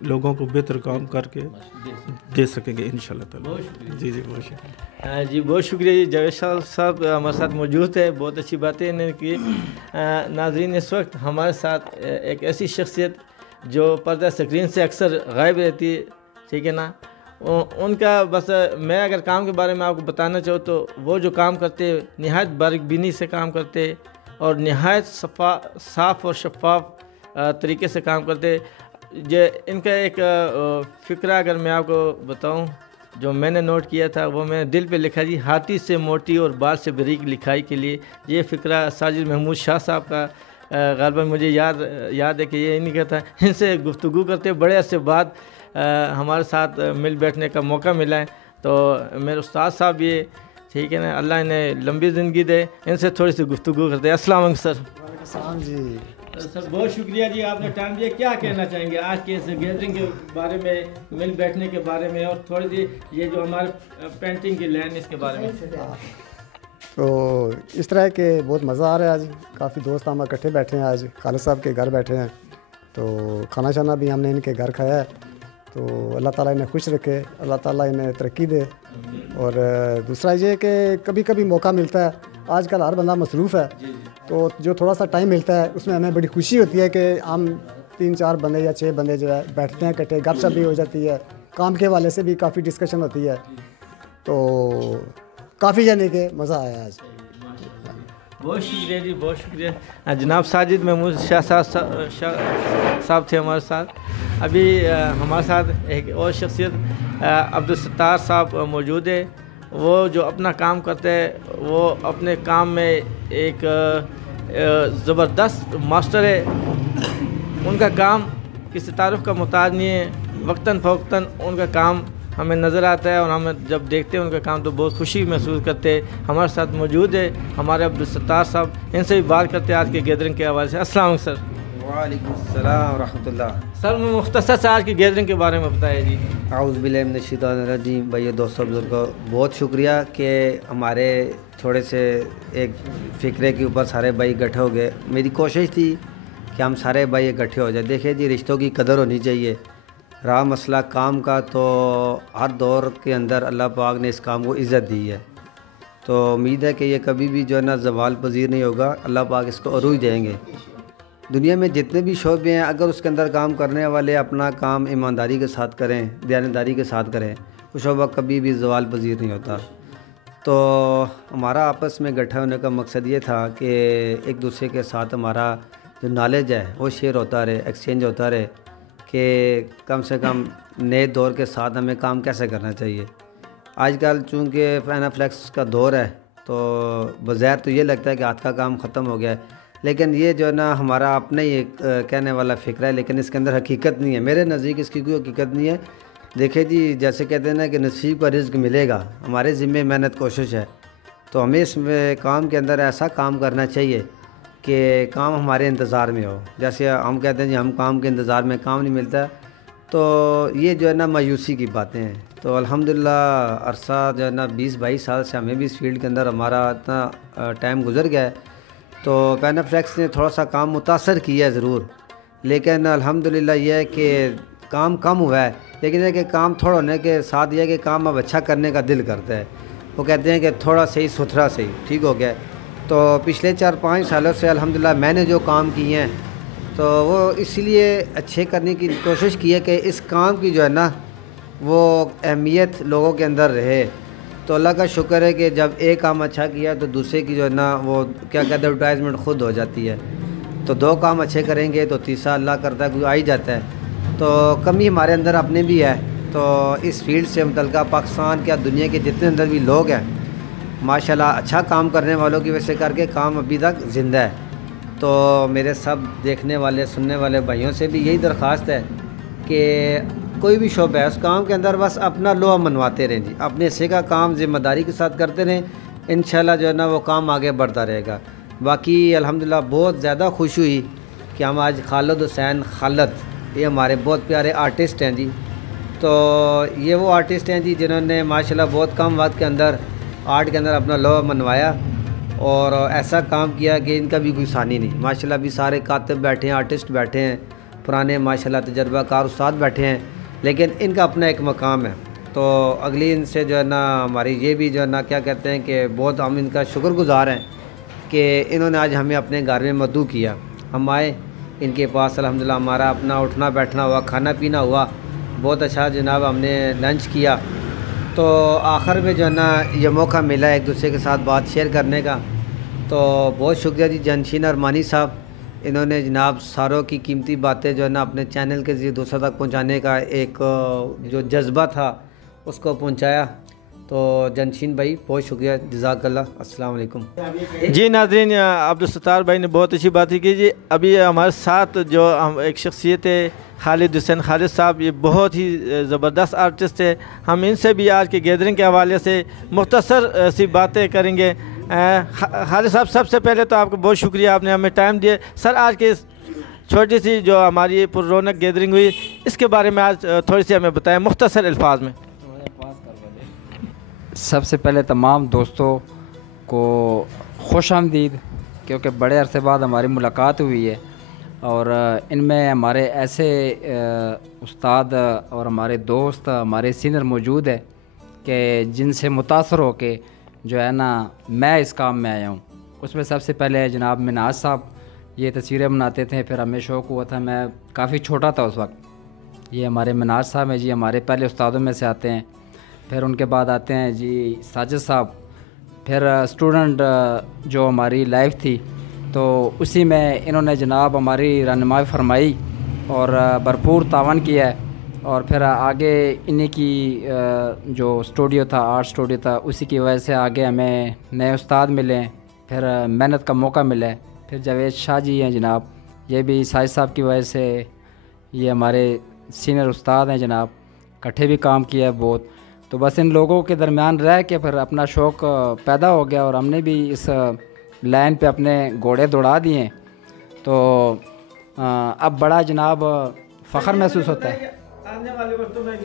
لوگوں کو بہتر کام کر کے دے سکیں گے انشاءاللہ تعالی. جی جی بہت شکریہ. جی بہت شکریہ جی. جاوید صاحب ہمارے ساتھ موجود ہے, بہت اچھی باتیں انہوں نے کی. ناظرین اس وقت ہمارے ساتھ ایک ایسی شخصیت جو پردہ اسکرین سے اکثر غائب رہتی ہے, ٹھیک ہے نا, ان کا بس میں اگر کام کے بارے میں آپ کو بتانا چاہوں تو وہ جو کام کرتے نہایت باریک بینی سے کام کرتے اور نہایت صاف اور شفاف طریقے سے کام کرتے. ان کا ایک فقرہ اگر میں آپ کو بتاؤں جو میں نے نوٹ کیا تھا وہ میں نے دل پہ لکھا جی, ہاتھی سے موٹی اور بال سے بریک لکھائی کے لیے. یہ فقرہ ساجد محمود شاہ صاحب کا غالباً مجھے یاد ہے کہ یہ انہیں کا تھا. ان سے گفتگو کرتے بڑے عرصے بعد ہمارے ساتھ مل بیٹھنے کا موقع ملا ہے. تو میرے استاد صاحب یہ, ٹھیک ہے نا, اللہ انہیں لمبی زندگی دے, ان سے تھوڑی سی گفتگو کرتے ہیں. السلام علیکم سر. السلام جی. سر بہت شکریہ جی, آپ نے ٹائم دیا. کیا کہنا چاہیں گے آج کے اس گیدرنگ کے بارے میں, مل بیٹھنے کے بارے میں, اور تھوڑی سی یہ جو ہمارے پینٹنگ کی لائن اس کے بارے میں؟ تو اس طرح کہ بہت مزہ آ رہا ہے. آج کافی دوست ہم اکٹھے بیٹھے ہیں, آج خالد صاحب کے گھر بیٹھے ہیں. تو کھانا شانا بھی ہم نے ان کے گھر کھایا ہے. تو اللہ تعالیٰ انہیں خوش رکھے, اللہ تعالیٰ انہیں ترقی دے. اور دوسرا یہ کہ کبھی کبھی موقع ملتا ہے, آج کل ہر بندہ مصروف ہے, تو جو تھوڑا سا ٹائم ملتا ہے اس میں ہمیں بڑی خوشی ہوتی ہے کہ ہم 3-4 بندے یا 6 بندے جو ہے بیٹھتے ہیں اکٹھے, گپ شپ بھی ہو جاتی ہے, کام کے حوالے سے بھی کافی ڈسکشن ہوتی ہے. تو کافی یعنی کہ مزہ آیا آج. بہت شکریہ جی, بہت شکریہ. جناب ساجد محمود شاہ صاحب تھے ہمارے ساتھ. ابھی ہمارے ساتھ ایک اور شخصیت عبدالستار صاحب موجود ہے. وہ جو اپنا کام کرتے ہیں وہ اپنے کام میں ایک زبردست ماسٹر ہے. ان کا کام کسی تعارف کا محتاج نہیں ہے. وقتاً فوقتاً ان کا کام ہمیں نظر آتا ہے, اور ہم جب دیکھتے ہیں ان کا کام تو بہت خوشی محسوس کرتے ہیں. ہمارے ساتھ موجود ہے ہمارے عبدالستار صاحب, ان سے بھی بات کرتے ہیں آج کے گیدرنگ کے حوالے سے. السلام علیکم سر. وعلیکم السلام ورحمۃ اللہ. سر مختصر سے آج کی گیدرنگ کے بارے میں بتائیں جی. اعوذ باللہ من الشیطان الرجیم. بھائی دوستوں بزرگوں, بہت شکریہ کہ ہمارے تھوڑے سے ایک فکرے کے اوپر سارے بھائی اکٹھے ہو گئے. میری کوشش تھی کہ ہم سارے بھائی اکٹھے ہو جائیں. دیکھیں جی, رشتوں کی قدر ہونی چاہیے. رہا مسئلہ کام کا, تو ہر دور کے اندر اللہ پاک نے اس کام کو عزت دی ہے. تو امید ہے کہ یہ کبھی بھی جو ہے نا زوال پذیر نہیں ہوگا. اللہ پاک اس کو عروج دیں گے. دنیا میں جتنے بھی شعبے ہیں, اگر اس کے اندر کام کرنے والے اپنا کام ایمانداری کے ساتھ کریں, دیانتداری کے ساتھ کریں, وہ شعبہ کبھی بھی زوال پذیر نہیں ہوتا. تو ہمارا آپس میں اکٹھا ہونے کا مقصد یہ تھا کہ ایک دوسرے کے ساتھ ہمارا جو نالج ہے وہ شیئر ہوتا رہے, ایکسچینج ہوتا رہے, کہ کم سے کم نئے دور کے ساتھ ہمیں کام کیسے کرنا چاہیے. آج کل چونکہ فائنافلیکس کا دور ہے, تو بظاہر تو یہ لگتا ہے کہ ہاتھ کا کام ختم ہو گیا ہے, لیکن یہ جو ہے نا ہمارا اپنا ہی ایک کہنے والا فکر ہے, لیکن اس کے اندر حقیقت نہیں ہے. میرے نزدیک اس کی کوئی حقیقت نہیں ہے. دیکھیں جی, جیسے کہتے ہیں نا کہ نصیب کا رزق ملے گا, ہمارے ذمے محنت کوشش ہے. تو ہمیں اس میں کام کے اندر ایسا کام کرنا چاہیے کہ کام ہمارے انتظار میں ہو. جیسے ہم کہتے ہیں جی ہم کام کے انتظار میں, کام نہیں ملتا, تو یہ جو ہے نا مایوسی کی باتیں ہیں. تو الحمدللہ عرصہ جو ہے نا 20-22 سال سے ہمیں بھی اس فیلڈ کے اندر ہمارا اتنا ٹائم گزر گیا ہے. تو پینافلیکس نے تھوڑا سا کام متاثر کیا ہے ضرور, لیکن الحمدللہ یہ ہے کہ کام کم ہوا ہے, لیکن یہ کہ کام تھوڑا ہونے کے ساتھ یہ ہے کہ کام اب اچھا کرنے کا دل کرتا ہے. وہ کہتے ہیں کہ تھوڑا صحیح ستھرا صحیح ٹھیک ہو گیا. تو پچھلے 4-5 سالوں سے الحمدللہ میں نے جو کام کیے ہیں تو وہ اس لیے اچھے کرنے کی کوشش کی ہے کہ اس کام کی جو ہے نا وہ اہمیت لوگوں کے اندر رہے. تو اللہ کا شکر ہے کہ جب ایک کام اچھا کیا تو دوسرے کی جو ہے نا وہ کیا کہتے ہیں ایڈورٹائزمنٹ خود ہو جاتی ہے. تو 2 کام اچھے کریں گے تو تیسرا اللہ کرتا ہے کوئی آ ہی جاتا ہے. تو کمی ہمارے اندر اپنے بھی ہے. تو اس فیلڈ سے متعلقہ پاکستان کیا دنیا کے جتنے اندر بھی لوگ ہیں ماشاءاللہ اچھا کام کرنے والوں کی وجہ سے کر کے کام ابھی تک زندہ ہے. تو میرے سب دیکھنے والے سننے والے بھائیوں سے بھی یہی درخواست ہے کہ کوئی بھی شعبہ ہے اس کام کے اندر بس اپنا لوہا منواتے رہیں جی, اپنے حصے کا کام ذمہ داری کے ساتھ کرتے رہیں, انشاءاللہ جو ہے نا وہ کام آگے بڑھتا رہے گا. باقی الحمدللہ بہت زیادہ خوش ہوئی کہ ہم آج خالد حسین خالد یہ ہمارے بہت پیارے آرٹسٹ ہیں جی. تو یہ وہ آرٹسٹ ہیں جی جنہوں نے ماشاءاللہ بہت کم وقت کے اندر آرٹ کے اندر اپنا لوہا منوایا اور ایسا کام کیا کہ ان کا بھی کوئی ثانی نہیں. ماشاءاللہ بھی سارے کاتب بیٹھے ہیں, آرٹسٹ بیٹھے ہیں, پرانے ماشاءاللہ تجربہ کار استاد بیٹھے ہیں، لیکن ان کا اپنا ایک مقام ہے۔ تو اگلی ان سے جو ہے نا ہماری یہ بھی جو ہے نا کیا کہتے ہیں کہ بہت ہم ان کا شکر گزار ہیں کہ انہوں نے آج ہمیں اپنے گھر میں مدعو کیا۔ ہم آئے ان کے پاس، الحمدللہ ہمارا اپنا اٹھنا بیٹھنا ہوا، کھانا پینا ہوا، بہت اچھا جناب ہم نے لنچ کیا۔ تو آخر میں جو ہے نا یہ موقع ملا ایک دوسرے کے ساتھ بات شیئر کرنے کا، تو بہت شکریہ جی جانشین ارمانی صاحب، انہوں نے جناب ساروں کی قیمتی باتیں جو ہے نا اپنے چینل کے ذریعے دوسروں تک پہنچانے کا ایک جو جذبہ تھا اس کو پہنچایا۔ تو جانشین بھائی بہت شکریہ، جزاک اللہ، السلام علیکم۔ جی ناظرین، عبدالستار بھائی نے بہت اچھی باتیں کی جی۔ ابھی ہمارے ساتھ جو ایک شخصیت ہے خالد حسین خالد صاحب، یہ بہت ہی زبردست آرٹسٹ ہے۔ ہم ان سے بھی آج کے گیدرنگ کے حوالے سے مختصر سی باتیں کریں گے۔ خالد صاحب، سب سے پہلے تو آپ کو بہت شکریہ، آپ نے ہمیں ٹائم دیا۔ سر، آج کے چھوٹی سی جو ہماری پر رونق گیدرنگ ہوئی، اس کے بارے میں آج تھوڑی سی ہمیں بتائیں مختصر الفاظ میں۔ سب سے پہلے تمام دوستوں کو خوش آمدید، کیونکہ بڑے عرصے بعد ہماری ملاقات ہوئی ہے، اور ان میں ہمارے ایسے استاد اور ہمارے دوست، ہمارے سینئر موجود ہے کہ جن سے متاثر ہو کے جو ہے نا میں اس کام میں آیا ہوں۔ اس میں سب سے پہلے جناب منہاج صاحب یہ تصویریں بناتے تھے، پھر ہمیں شوق ہوا تھا، میں کافی چھوٹا تھا اس وقت۔ یہ ہمارے منہاج صاحب ہیں جی، ہمارے پہلے استادوں میں سے آتے ہیں۔ پھر ان کے بعد آتے ہیں جی ساجد صاحب۔ پھر اسٹوڈنٹ جو ہماری لائف تھی تو اسی میں انہوں نے جناب ہماری رہنمائی فرمائی اور بھرپور تعاون کیا ہے، اور پھر آگے انہی کی جو اسٹوڈیو تھا، آرٹ اسٹوڈیو تھا، اسی کی وجہ سے آگے ہمیں نئے استاد ملے ہیں، پھر محنت کا موقع ملا ہے۔ پھر جاوید شاہ جی ہیں جناب، یہ بھی ساجد صاحب کی وجہ سے، یہ ہمارے سینئر استاد ہیں جناب، اکٹھے بھی کام کیا ہے بہت۔ تو بس ان لوگوں کے درمیان رہ کے پھر اپنا شوق پیدا ہو گیا، اور ہم نے بھی اس لائن پہ اپنے گھوڑے دوڑا دیے ہیں۔ تو اب بڑا جناب فخر محسوس ہوتا ہے۔ آنے والے وقتوں میں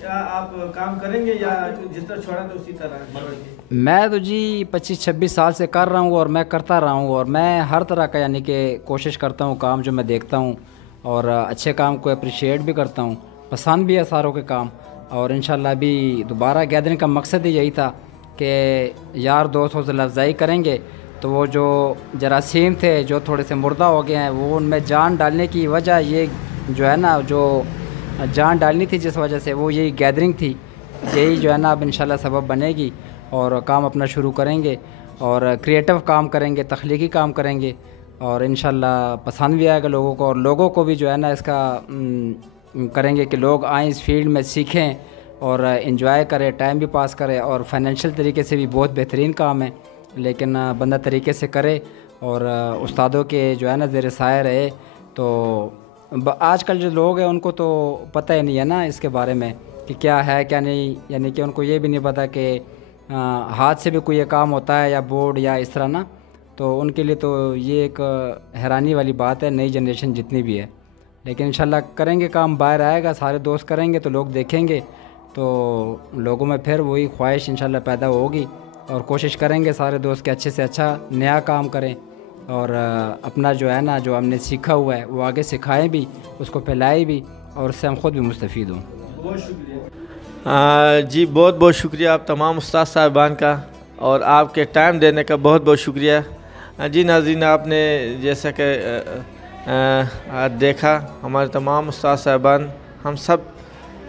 کیا آپ کام کریں گے یا جس طرح چھوڑا تھا اسی طرح؟ میں تو جی 25-26 سال سے کر رہا ہوں، اور میں کرتا رہا ہوں، اور میں ہر طرح کا یعنی کہ کوشش کرتا ہوں، کام جو میں دیکھتا ہوں اور اچھے کام کو اپریشیٹ بھی کرتا ہوں، پسند بھی ہے ساروں کے کام۔ اور انشاءاللہ ابھی دوبارہ گیدرنگ کا مقصد ہی یہی تھا کہ یار دوست حوصلہ افزائی کریں گے، تو وہ جو جراثیم تھے جو تھوڑے سے مردہ ہو گئے ہیں، وہ ان میں جان ڈالنے کی وجہ یہ جو ہے نا، جو جان ڈالنی تھی جس وجہ سے، وہ یہی گیدرنگ تھی۔ یہی جو ہے نا اب انشاءاللہ سبب بنے گی، اور کام اپنا شروع کریں گے، اور کریٹو کام کریں گے، تخلیقی کام کریں گے، اور انشاءاللہ پسند بھی آئے گا لوگوں کو، اور لوگوں کو بھی جو ہے نا اس کا کریں گے کہ لوگ آئیں اس فیلڈ میں، سیکھیں اور انجوائے کریں، ٹائم بھی پاس کریں، اور فائنینشیل طریقے سے بھی بہت بہترین کام ہے، لیکن بندہ طریقے سے کرے اور استادوں کے جو ہے نا زیر سایہ رہے۔ تو آج کل جو لوگ ہیں ان کو تو پتہ ہی نہیں ہے نا اس کے بارے میں کہ کیا ہے کیا نہیں، یعنی کہ ان کو یہ بھی نہیں پتہ کہ ہاتھ سے بھی کوئی یہ کام ہوتا ہے یا بورڈ یا اس طرح نا، تو ان کے لیے تو یہ ایک حیرانی والی بات ہے، نئی جنریشن جتنی بھی ہے۔ لیکن انشاءاللہ کریں گے کام، باہر آئے گا، سارے دوست کریں گے تو لوگ دیکھیں گے، تو لوگوں میں پھر وہی خواہش انشاءاللہ پیدا ہوگی، اور کوشش کریں گے سارے دوست کہ اچھے سے اچھا نیا کام کریں، اور اپنا جو ہے نا جو ہم نے سیکھا ہوا ہے وہ آگے سکھائیں بھی، اس کو پھیلائیں بھی، اور اس سے ہم خود بھی مستفید ہوں۔ بہت شکریہ جی، بہت بہت شکریہ آپ تمام استاد صاحبان کا، اور آپ کے ٹائم دینے کا بہت بہت شکریہ جی۔ ناظرین، آپ نے جیسا کہ دیکھا، ہمارے تمام استاد صاحبان ہم سب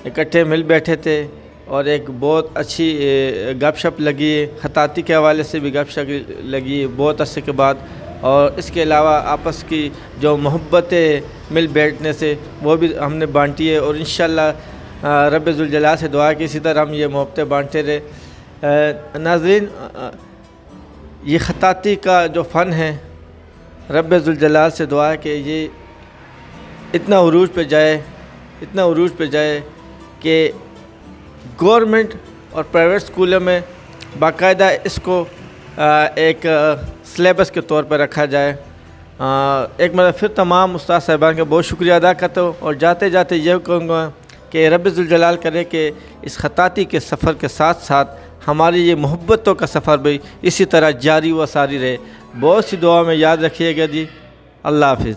اکٹھے مل بیٹھے تھے، اور ایک بہت اچھی گپ شپ لگی، خطاطی کے حوالے سے بھی گپ شپ لگی بہت عرصے کے بعد، اور اس کے علاوہ آپس کی جو محبتیں مل بیٹھنے سے وہ بھی ہم نے بانٹی ہے، اور انشاءاللہ رب ذوالجلال سے دعا کہ اسی طرح ہم یہ محبتیں بانٹتے رہے۔ ناظرین، یہ خطاطی کا جو فن ہے، رب ذوالجلال سے دعا ہے کہ یہ اتنا عروج پہ جائے، اتنا عروج پہ جائے کہ گورنمنٹ اور پرائیویٹ اسکولوں میں باقاعدہ اس کو ایک سلیبس کے طور پر رکھا جائے۔ ایک مرتبہ پھر تمام استاد صاحبان کا بہت شکریہ ادا کرتا ہوں، اور جاتے جاتے یہ کہوں گا کہ رب ذوالجلال کرے کہ اس خطاطی کے سفر کے ساتھ ساتھ ہماری یہ محبتوں کا سفر بھی اسی طرح جاری و ساری رہے۔ بہت سی دعا میں یاد رکھیے گا جی۔ اللہ حافظ۔